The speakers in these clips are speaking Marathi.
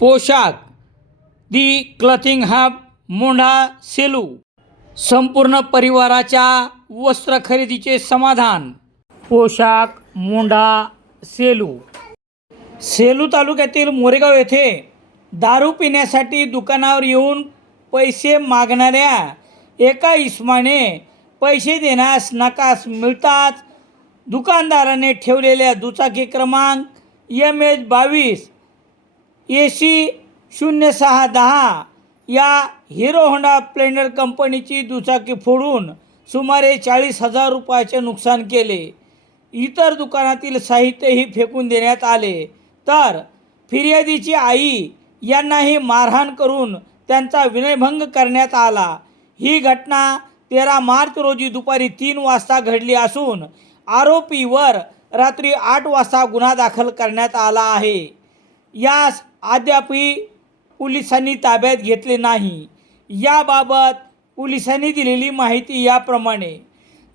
पोशाख. The clothing hub Mondha Selu. संपूर्ण परिवाराच्या वस्त्र खरेदीचे समाधान. पोशाख मोंढा सेलू. सेलू तालुक्यातील मोरेगाव येथे दारू पिण्यासाठी दुकानावर येऊन पैसे मागणाऱ्या एका इस्माने पैसे देण्यास नकास मिळताच दुकानदाराने ठेवलेल्या दुचाकी क्रमांक एम एच बावीस ए सी शून्य सहा दहा या हिरो होंडा स्प्लेंडर कंपनीची दुचाकी फोडून सुमारे चाळीस हजार रुपयाचे नुकसान केले. इतर दुकानातील साहित्यही फेकून देण्यात आले. तर फिर्यादीची आई यांनाही मारहाण करून त्यांचा विनयभंग करण्यात आला. ही घटना तेरा मार्च रोजी दुपारी तीन वाजता घडली असून आरोपीवर रात्री आठ वाजता गुन्हा दाखल करण्यात आला आहे. यास अद्यापही पोलिसांनी ताब्यात घेतले नाही. याबाबत पोलिसांनी दिलेली माहिती याप्रमाणे.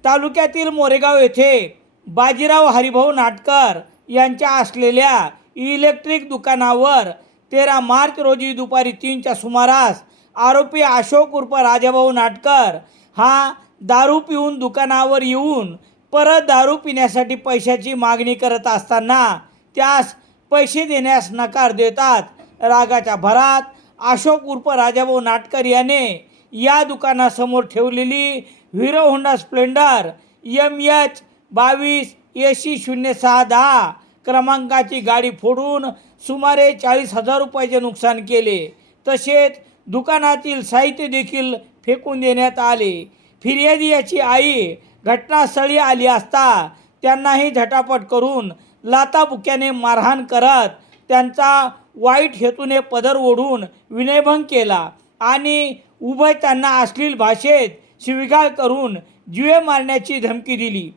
तालुक्यातील मोरेगाव येथे बाजीराव हरिभाऊ नाटकर यांच्या असलेल्या इलेक्ट्रिक दुकानावर तेरा मार्च रोजी दुपारी तीनच्या सुमारास आरोपी अशोक उर्फ राजाभाऊ नाटकर हा दारू पिऊन दुकानावर येऊन परत दारू पिण्यासाठी पैशाची मागणी करत असताना त्यास पैसे देण्यास नकार देतात. रागाच्या भरात अशोक उर्फ राजाभाऊ नाटकर याने या दुकानासमोर ठेवलेली Hero Honda Splendor M H बावीस ए सी शून्य सहा दहा क्रमांकाची गाडी फोडून सुमारे चाळीस हजार रुपयाचे नुकसान केले. तसेच दुकानातील साहित्य देखील फेकून देण्यात आले. फिर्यादी याची आई घटनास्थळी आली असता त्यांनाही झटापट करून लाताबुक्याने मारहाण करत त्यांचा वाईट हेतूने पदर ओढून विनयभंग केला आणि उभय त्यांना अश्लील भाषेत शिविगाळ करून जीवे मारण्याची धमकी दिली.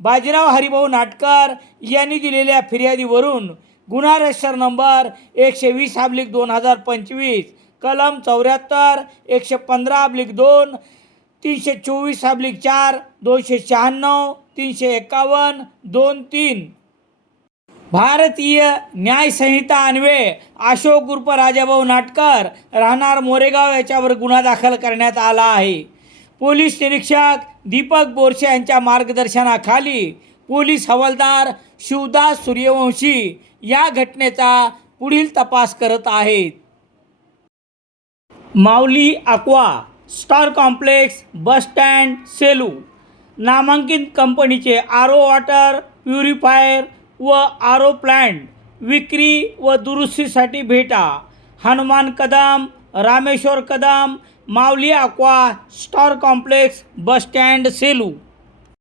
बाजीराव हरिभाऊ नाटकर यांनी दिलेल्या फिर्यादीवरून गुन्हा रजिस्टर नंबर एकशे वीस अब्लिक दोन हजार पंचवीस कलम चौऱ्याहत्तर एकशे पंधरा अब्लिक दोन तीनशे चोवीस अब्लिक चार दोनशे शहाण्णव तीनशे एकावन्न दोन तीन. भारतीय न्यायसंहिता अन्वये अशोक उर्फ राजाभाऊ नाटकर राहणार मोरेगाव याच्यावर गुन्हा दाखल करण्यात आला आहे. पोलीस निरीक्षक दीपक बोरसे यांच्या मार्गदर्शनाखाली पोलीस हवालदार शिवदास सूर्यवंशी या घटनेचा पुढील तपास करत आहेत. Mauli aqua star complex bus stand Selu नामांकित कंपनीचे आर ओ वॉटर प्युरिफायर व आरो प्लॅन्ट विक्री व दुरुस्तीसाठी भेटा. Hanuman Kadam Rameshwar Kadam Mauli aqua star complex bus stand Selu.